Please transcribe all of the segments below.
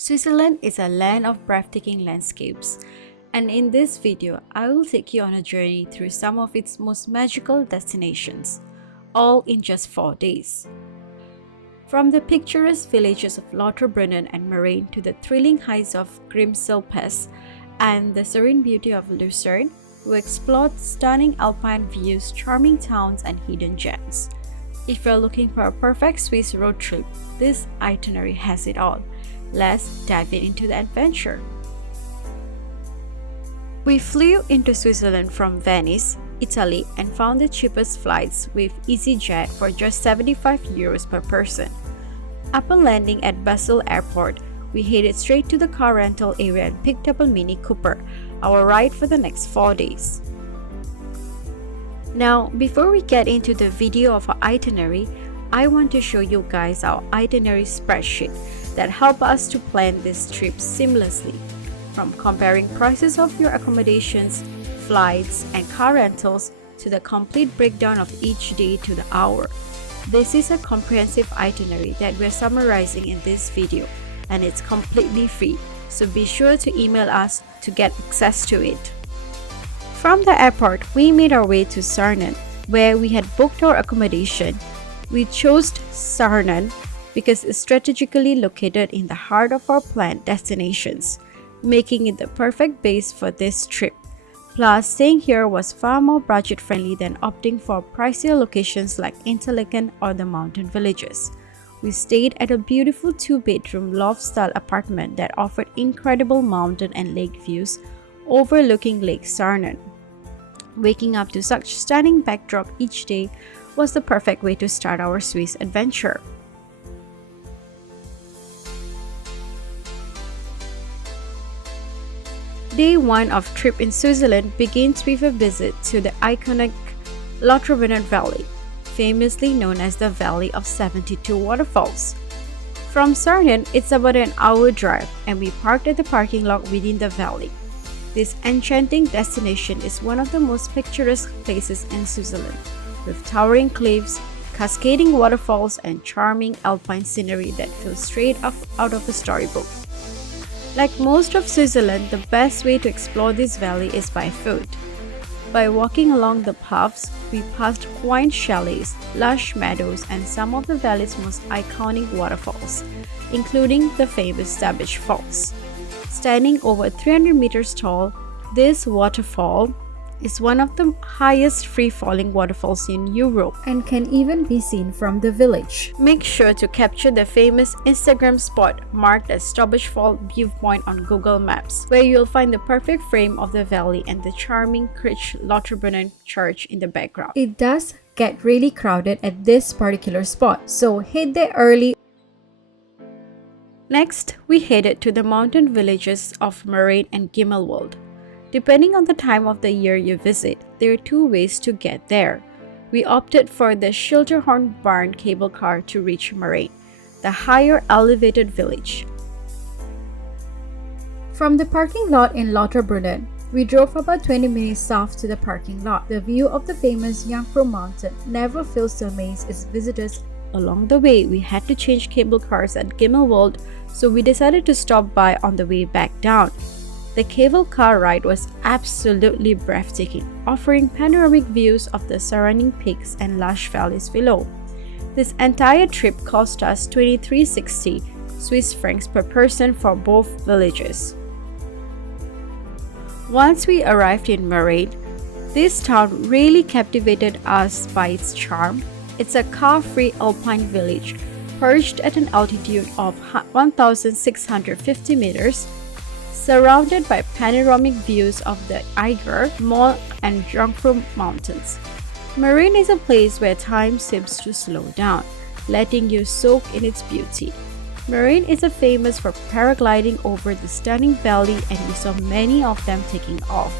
Switzerland is a land of breathtaking landscapes, and in this video, I will take you on a journey through some of its most magical destinations, all in just 4 days. From the picturesque villages of Lauterbrunnen and Mürren to the thrilling heights of Grimselpass and the serene beauty of Lucerne, we explored stunning alpine views, charming towns, and hidden gems. If you're looking for a perfect Swiss road trip, this itinerary has it all. Let's dive into the adventure. We flew into Switzerland from Venice, Italy, and found the cheapest flights with EasyJet for just €75 per person. Upon landing at Basel Airport, we headed straight to the car rental area and picked up a Mini Cooper, our ride for the next 4 days. Now, before we get into the video of our itinerary, I want to show you guys our itinerary spreadsheet that help us to plan this trip seamlessly. From comparing prices of your accommodations, flights, and car rentals to the complete breakdown of each day to the hour. This is a comprehensive itinerary that we're summarizing in this video, and it's completely free, so be sure to email us to get access to it. From the airport, we made our way to Sarnen, where we had booked our accommodation. We chose Sarnen because it's strategically located in the heart of our planned destinations, making it the perfect base for this trip. Plus, staying here was far more budget-friendly than opting for pricier locations like Interlaken or the mountain villages. We stayed at a beautiful 2-bedroom loft-style apartment that offered incredible mountain and lake views overlooking Lake Sarnen. Waking up to such stunning backdrop each day was the perfect way to start our Swiss adventure. Day 1 of trip in Switzerland begins with a visit to the iconic Lauterbrunnen Valley, famously known as the Valley of 72 Waterfalls. From Sarnen, it's about an hour drive, and we parked at the parking lot within the valley. This enchanting destination is one of the most picturesque places in Switzerland, with towering cliffs, cascading waterfalls, and charming alpine scenery that feels straight out of a storybook. Like most of Switzerland, the best way to explore this valley is by foot. By walking along the paths, we passed quaint chalets, lush meadows, and some of the valley's most iconic waterfalls, including the famous Stabisch Falls. Standing over 300 meters tall, this waterfall is one of the highest free-falling waterfalls in Europe and can even be seen from the village. Make sure to capture the famous Instagram spot marked as Stabisch Fall Viewpoint on Google Maps, where you'll find the perfect frame of the valley and the charming Kirche Lauterbrunnen church in the background. It does get really crowded at this particular spot, so head there early. Next, we headed to the mountain villages of Mürren and Gimmelwald. Depending on the time of the year you visit, there are 2 ways to get there. We opted for the Schilderhorn Barn cable car to reach Mürren, the higher elevated village. From the parking lot in Lauterbrunnen, we drove about 20 minutes south to the parking lot. The view of the famous Jungfrau Mountain never fails to amaze its visitors. Along the way, we had to change cable cars at Gimmelwald, so we decided to stop by on the way back down. The cable car ride was absolutely breathtaking, offering panoramic views of the surrounding peaks and lush valleys below. This entire trip cost us 2360 Swiss francs per person for both villages. Once we arrived in Mürren, this town really captivated us by its charm. It's a car-free alpine village perched at an altitude of 1,650 meters, surrounded by panoramic views of the Eiger, Mol, and Jungfrau Mountains. Mürren is a place where time seems to slow down, letting you soak in its beauty. Mürren is famous for paragliding over the stunning valley, and we saw many of them taking off.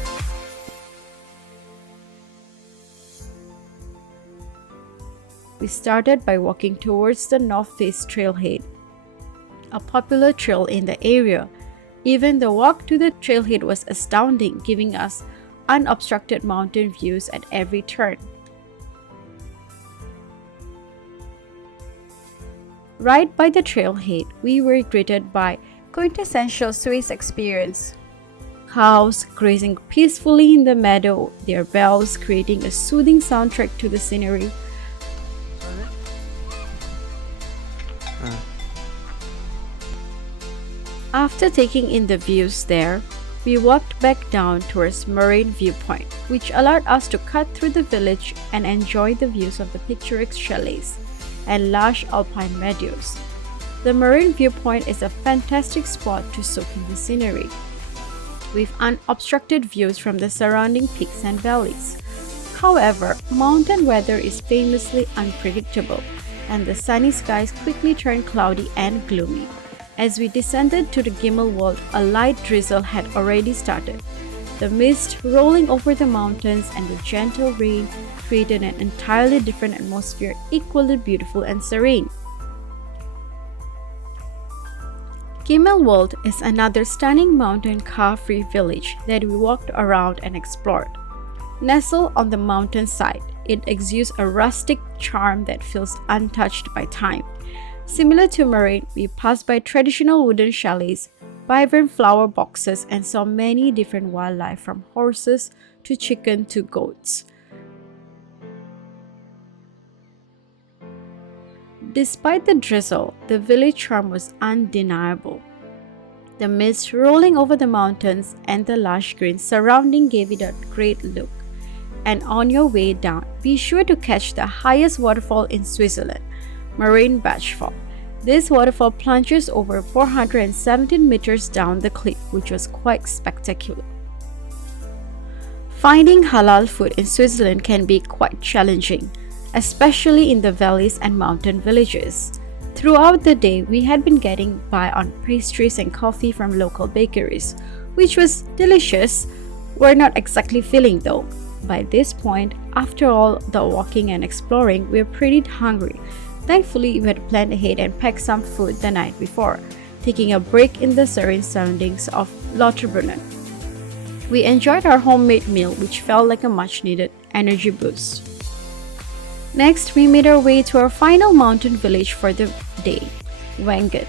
We started by walking towards the North Face Trailhead, a popular trail in the area. Even the walk to the trailhead was astounding, giving us unobstructed mountain views at every turn. Right by the trailhead, we were greeted by quintessential Swiss experience. Cows grazing peacefully in the meadow, their bells creating a soothing soundtrack to the scenery. After taking in the views there, we walked back down towards Mürren Viewpoint, which allowed us to cut through the village and enjoy the views of the picturesque chalets and lush alpine meadows. The Mürren Viewpoint is a fantastic spot to soak in the scenery, with unobstructed views from the surrounding peaks and valleys. However, mountain weather is famously unpredictable, and the sunny skies quickly turned cloudy and gloomy. As we descended to the Gimmelwald, a light drizzle had already started. The mist rolling over the mountains and the gentle rain created an entirely different atmosphere, equally beautiful and serene. Gimmelwald is another stunning mountain car-free village that we walked around and explored. Nestled on the mountainside, it exudes a rustic charm that feels untouched by time. Similar to Mürren, we passed by traditional wooden chalets, vibrant flower boxes, and saw many different wildlife from horses to chicken to goats. Despite the drizzle, the village charm was undeniable. The mist rolling over the mountains and the lush green surrounding gave it a great look. And on your way down, be sure to catch the highest waterfall in Switzerland, Mürren Waterfall. This waterfall plunges over 417 meters down the cliff, which was quite spectacular. Finding halal food in Switzerland can be quite challenging, especially in the valleys and mountain villages. Throughout the day, we had been getting by on pastries and coffee from local bakeries, which was delicious. We're not exactly filling though. By this point, after all the walking and exploring, we're pretty hungry. Thankfully, we had planned ahead and packed some food the night before, taking a break in the serene surroundings of Lauterbrunnen. We enjoyed our homemade meal, which felt like a much-needed energy boost. Next, we made our way to our final mountain village for the day, Wengen.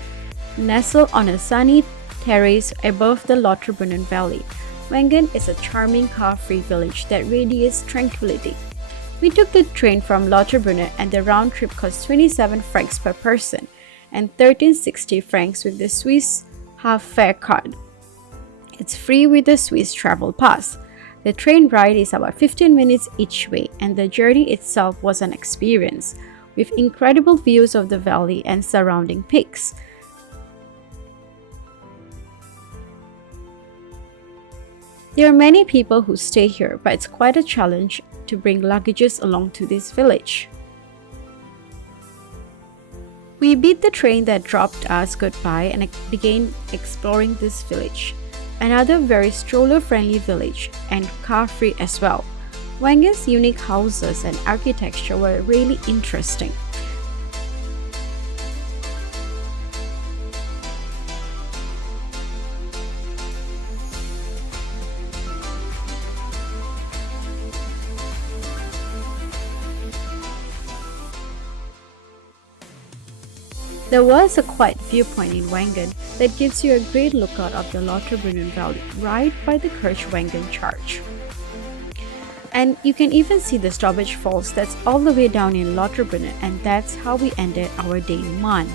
Nestled on a sunny terrace above the Lauterbrunnen Valley, Wengen is a charming car-free village that radiates tranquility. We took the train from Lauterbrunnen and the round trip cost 27 francs per person and 1360 francs with the Swiss half-fare card. It's free with the Swiss travel pass. The train ride is about 15 minutes each way, and the journey itself was an experience, with incredible views of the valley and surrounding peaks. There are many people who stay here, but it's quite a challenge to bring luggages along to this village. We beat the train that dropped us goodbye and began exploring this village. Another very stroller-friendly village and car-free as well. Wengen's unique houses and architecture were really interesting. There was a quiet viewpoint in Wengen that gives you a great lookout of the Lauterbrunnen Valley right by the Wengen Church. And you can even see the Stobach Falls that's all the way down in Lauterbrunnen, and that's how we ended our day 1.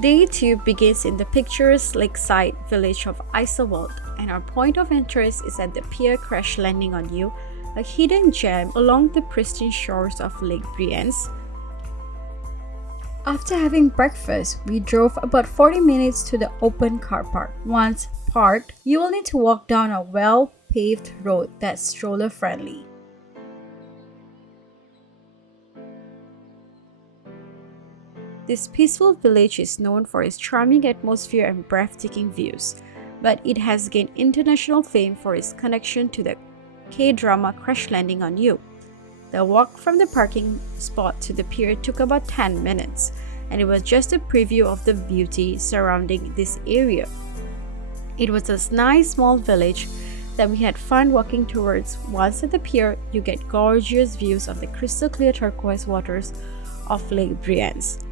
Day 2 begins in the picturesque lakeside village of Iseltwald, and our point of interest is at the pier crash landing on you, a hidden gem along the pristine shores of Lake Brienz. After having breakfast, we drove about 40 minutes to the open car park. Once parked, you will need to walk down a well-paved road that's stroller-friendly. This peaceful village is known for its charming atmosphere and breathtaking views, but it has gained international fame for its connection to the K-drama Crash Landing on You. The walk from the parking spot to the pier took about 10 minutes, and it was just a preview of the beauty surrounding this area. It was a nice small village that we had fun walking towards. Once at the pier, you get gorgeous views of the crystal clear turquoise waters of Lake Brienz.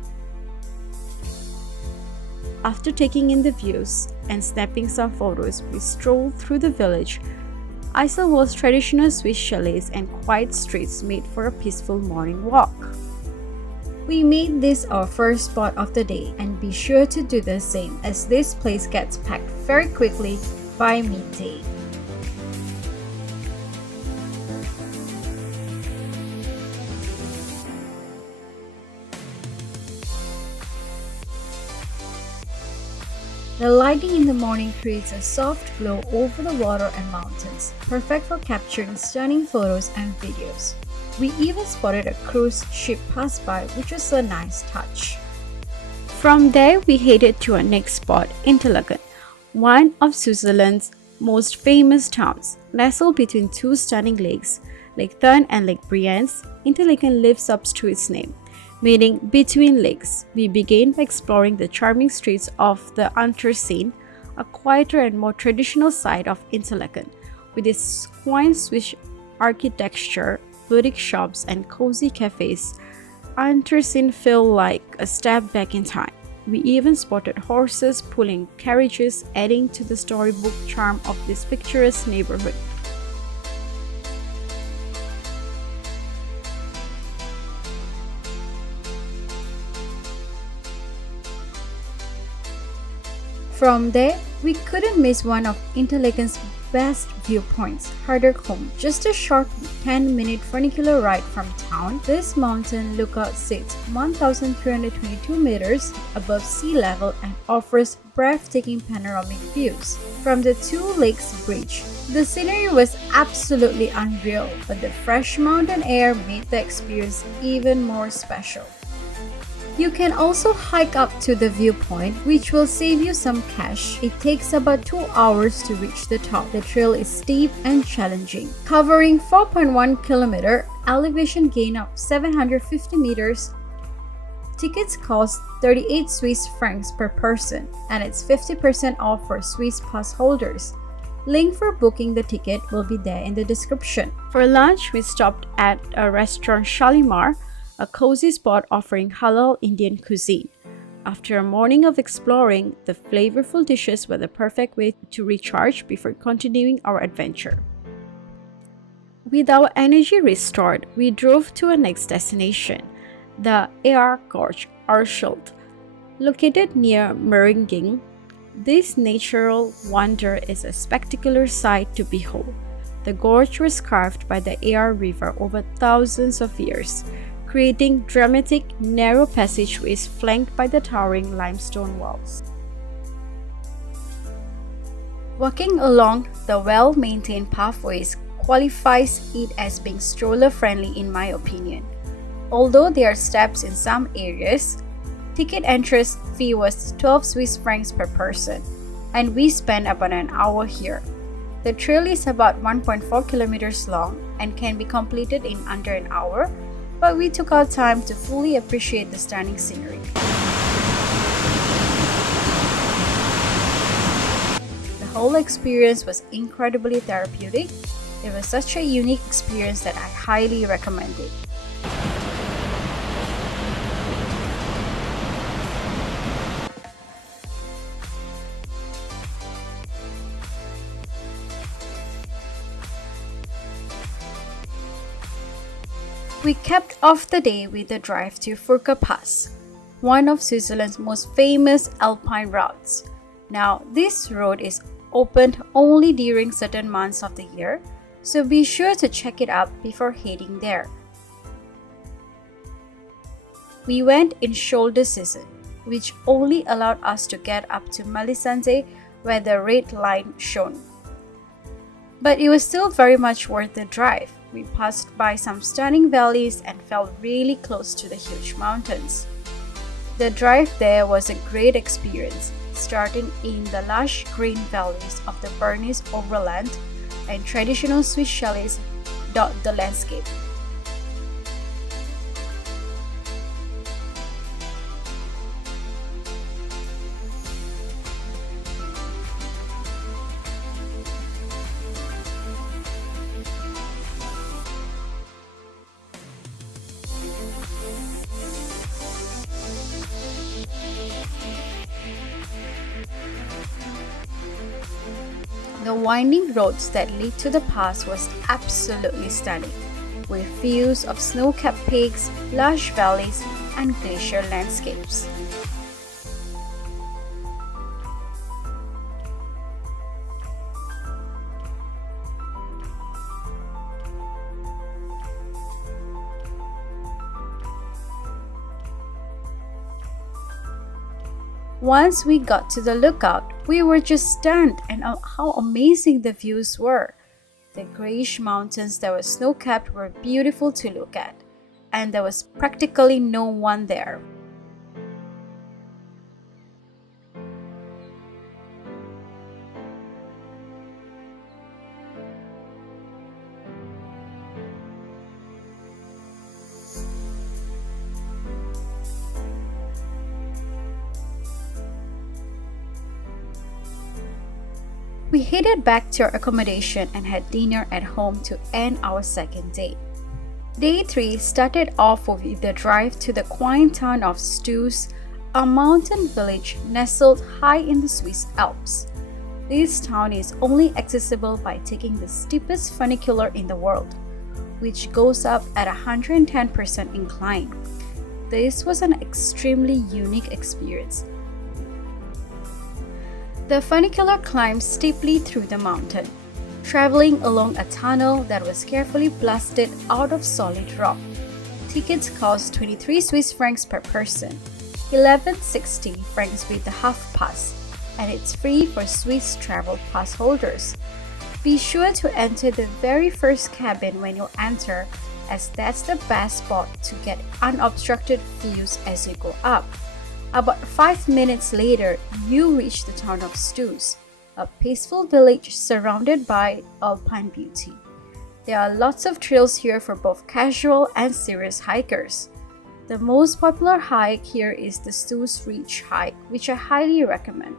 After taking in the views and snapping some photos, we strolled through the village. Iseltwald's traditional Swiss chalets and quiet streets made for a peaceful morning walk. We made this our first spot of the day, and be sure to do the same, as this place gets packed very quickly by midday. The lighting in the morning creates a soft glow over the water and mountains, perfect for capturing stunning photos and videos. We even spotted a cruise ship pass by, which was a nice touch. From there, we headed to our next spot, Interlaken, one of Switzerland's most famous towns. Nestled between two stunning lakes, Lake Thurn and Lake Brienz, Interlaken lives up to its name, meaning between lakes. We began by exploring the charming streets of the Unterseen, a quieter and more traditional side of Interlaken, with its quaint Swiss architecture, boutique shops, and cozy cafes. Unterseen felt like a step back in time. We even spotted horses pulling carriages, adding to the storybook charm of this picturesque neighborhood. From there, we couldn't miss one of Interlaken's best viewpoints, Harder Kulm. Just a short 10-minute funicular ride from town, this mountain lookout sits 1,322 meters above sea level and offers breathtaking panoramic views from the Two Lakes Bridge. The scenery was absolutely unreal, but the fresh mountain air made the experience even more special. You can also hike up to the viewpoint, which will save you some cash. It takes about 2 hours to reach the top. The trail is steep and challenging, covering 4.1 km, elevation gain of 750 meters. Tickets cost 38 Swiss francs per person, and it's 50% off for Swiss pass holders. Link for booking the ticket will be there in the description. For lunch, we stopped at a restaurant Shalimar, a cozy spot offering halal Indian cuisine. After a morning of exploring, the flavorful dishes were the perfect way to recharge before continuing our adventure. With our energy restored, we drove to our next destination, the Gorge, or Schult. Located near Mürren. This natural wonder is a spectacular sight to behold. The gorge was carved by the River over thousands of years, creating dramatic, narrow passageways flanked by the towering limestone walls. Walking along the well-maintained pathways qualifies it as being stroller-friendly in my opinion. Although there are steps in some areas, ticket entrance fee was 12 Swiss francs per person, and we spent about an hour here. The trail is about 1.4 kilometers long and can be completed in under an hour, but we took our time to fully appreciate the stunning scenery. The whole experience was incredibly therapeutic. It was such a unique experience that I highly recommend it. We capped off the day with a drive to Furka Pass, one of Switzerland's most famous alpine routes. Now, this road is opened only during certain months of the year, so be sure to check it out before heading there. We went in shoulder season, which only allowed us to get up to Malisanze where the red line shone. But it was still very much worth the drive. We passed by some stunning valleys and felt really close to the huge mountains. The drive there was a great experience, starting in the lush green valleys of the Bernese Oberland and traditional Swiss chalets dot the landscape. The winding roads that lead to the pass was absolutely stunning, with views of snow-capped peaks, lush valleys, and glacier landscapes. Once we got to the lookout, we were just stunned at how amazing the views were. The grayish mountains that were snow-capped were beautiful to look at, and there was practically no one there. We headed back to our accommodation and had dinner at home to end our second day. Day 3 started off with the drive to the quaint town of Stoos, a mountain village nestled high in the Swiss Alps. This town is only accessible by taking the steepest funicular in the world, which goes up at a 110% incline. This was an extremely unique experience. The funicular climbed steeply through the mountain, traveling along a tunnel that was carefully blasted out of solid rock. Tickets cost 23 Swiss francs per person, 1160 francs with the half pass, and it's free for Swiss travel pass holders. Be sure to enter the very first cabin when you enter, as that's the best spot to get unobstructed views as you go up. About 5 minutes later, you reach the town of Stoos, a peaceful village surrounded by alpine beauty. There are lots of trails here for both casual and serious hikers. The most popular hike here is the Stoos Ridge hike, which I highly recommend.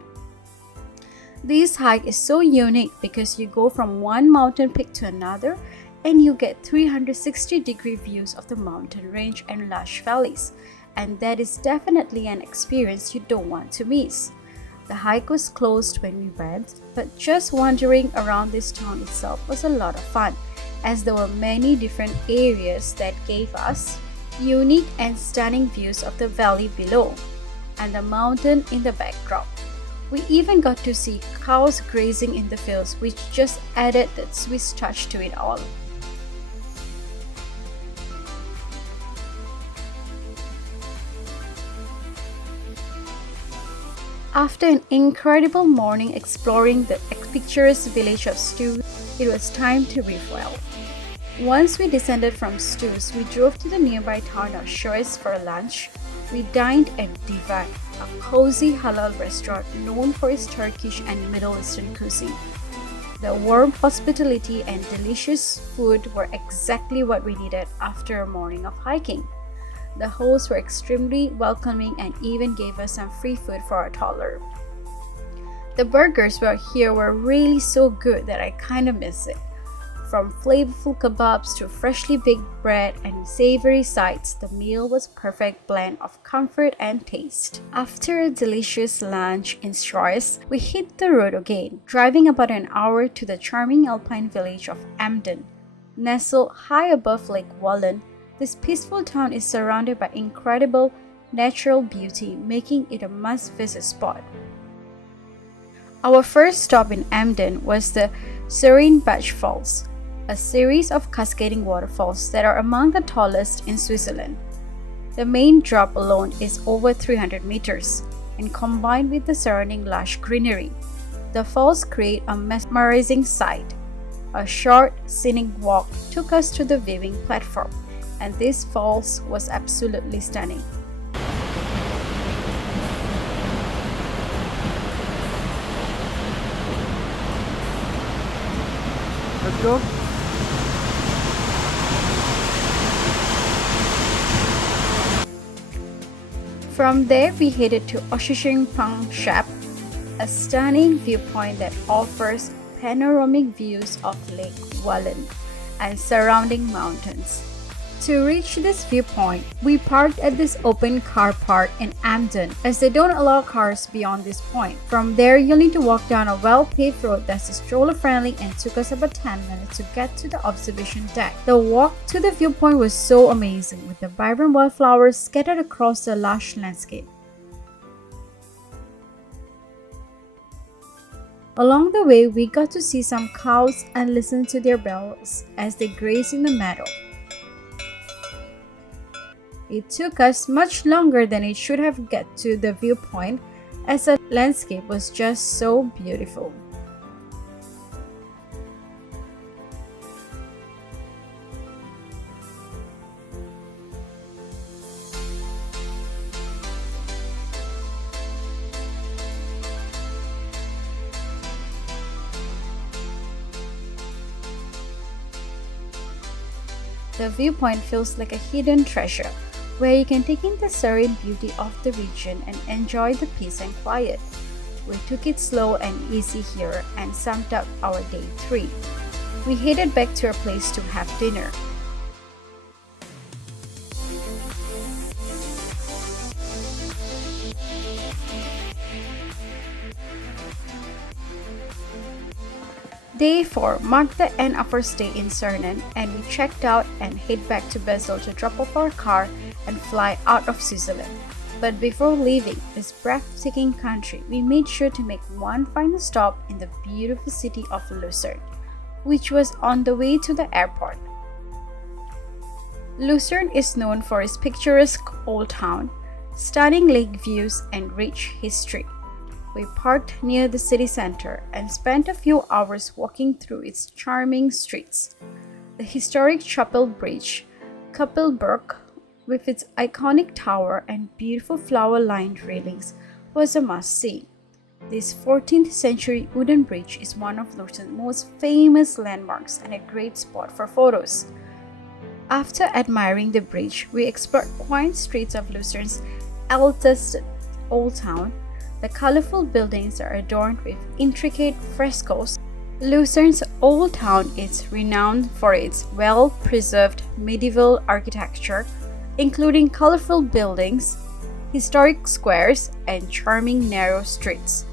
This hike is so unique because you go from one mountain peak to another and you get 360-degree views of the mountain range and lush valleys. And that is definitely an experience you don't want to miss. The hike was closed when we went, but just wandering around this town itself was a lot of fun, as there were many different areas that gave us unique and stunning views of the valley below and the mountain in the backdrop. We even got to see cows grazing in the fields, which just added that Swiss touch to it all. After an incredible morning exploring the picturesque village of Stoos, it was time to refuel. Once we descended from Stoos, we drove to the nearby town of Scheuß for lunch. We dined at Divan, a cozy halal restaurant known for its Turkish and Middle Eastern cuisine. The warm hospitality and delicious food were exactly what we needed after a morning of hiking. The hosts were extremely welcoming and even gave us some free food for our toddler. The burgers here were really so good that I kind of miss it. From flavorful kebabs to freshly baked bread and savory sides, the meal was a perfect blend of comfort and taste. After a delicious lunch in Scheuß, we hit the road again, driving about an hour to the charming alpine village of Emden. Nestled high above Lake Wallen, this peaceful town is surrounded by incredible natural beauty, making it a must-visit spot. Our first stop in Emden was the Serinbach Falls, a series of cascading waterfalls that are among the tallest in Switzerland. The main drop alone is over 300 meters, and combined with the surrounding lush greenery, the falls create a mesmerizing sight. A short, scenic walk took us to the viewing platform, and this falls was absolutely stunning. Let's go. From there, we headed to Aussichtspunkt Chapf, a stunning viewpoint that offers panoramic views of Lake Wallen and surrounding mountains. To reach this viewpoint, we parked at this open car park in Amden, as they don't allow cars beyond this point. From there, you'll need to walk down a well-paved road that's stroller-friendly and took us about 10 minutes to get to the observation deck. The walk to the viewpoint was so amazing, with the vibrant wildflowers scattered across the lush landscape. Along the way, we got to see some cows and listen to their bells as they graze in the meadow. It took us much longer than it should have get to the viewpoint, as the landscape was just so beautiful. The viewpoint feels like a hidden treasure, where you can take in the serene beauty of the region and enjoy the peace and quiet. We took it slow and easy here and summed up our day 3. We headed back to our place to have dinner. Day 4 marked the end of our stay in Lucerne, and we checked out and head back to Basel to drop off our car and fly out of Switzerland. But before leaving this breathtaking country, we made sure to make one final stop in the beautiful city of Lucerne, which was on the way to the airport. Lucerne is known for its picturesque old town, stunning lake views, and rich history. We parked near the city center and spent a few hours walking through its charming streets. The historic Chapel Bridge, Kuppelberg, with its iconic tower and beautiful flower-lined railings, was a must-see. This 14th century wooden bridge is one of Lucerne's most famous landmarks and a great spot for photos. After admiring the bridge, we explored quiet streets of Lucerne's eldest old town. The colorful buildings are adorned with intricate frescoes. Lucerne's old town is renowned for its well-preserved medieval architecture, including colorful buildings, historic squares, and charming narrow streets.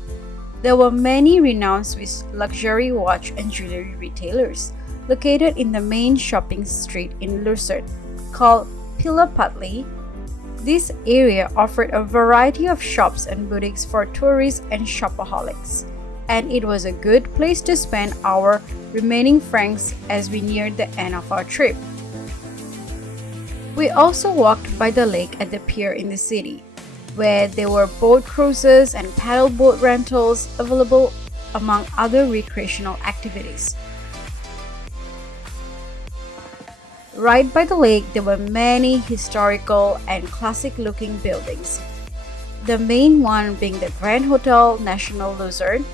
There were many renowned Swiss luxury watch and jewelry retailers located in the main shopping street in Lucerne, called Pillerpalais. This area offered a variety of shops and boutiques for tourists and shopaholics, and it was a good place to spend our remaining francs as we neared the end of our trip. We also walked by the lake at the pier in the city, where there were boat cruises and paddle boat rentals available, among other recreational activities. Right by the lake, there were many historical and classic-looking buildings. The main one being the Grand Hotel National Lucerne.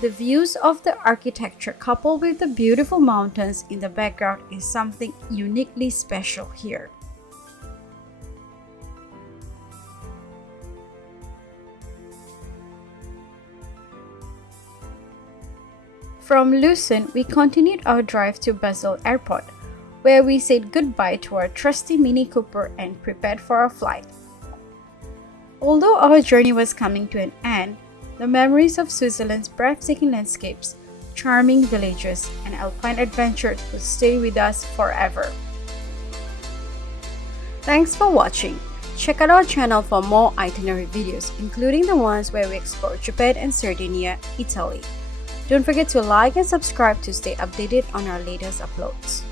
The views of the architecture coupled with the beautiful mountains in the background is something uniquely special here. From Lucerne, we continued our drive to Basel Airport, where we said goodbye to our trusty Mini Cooper and prepared for our flight. Although our journey was coming to an end, the memories of Switzerland's breathtaking landscapes, charming villages, and alpine adventures would stay with us forever. Thanks for watching. Check out our channel for more itinerary videos, including the ones where we explore Japan and Sardinia, Italy. Don't forget to like and subscribe to stay updated on our latest uploads.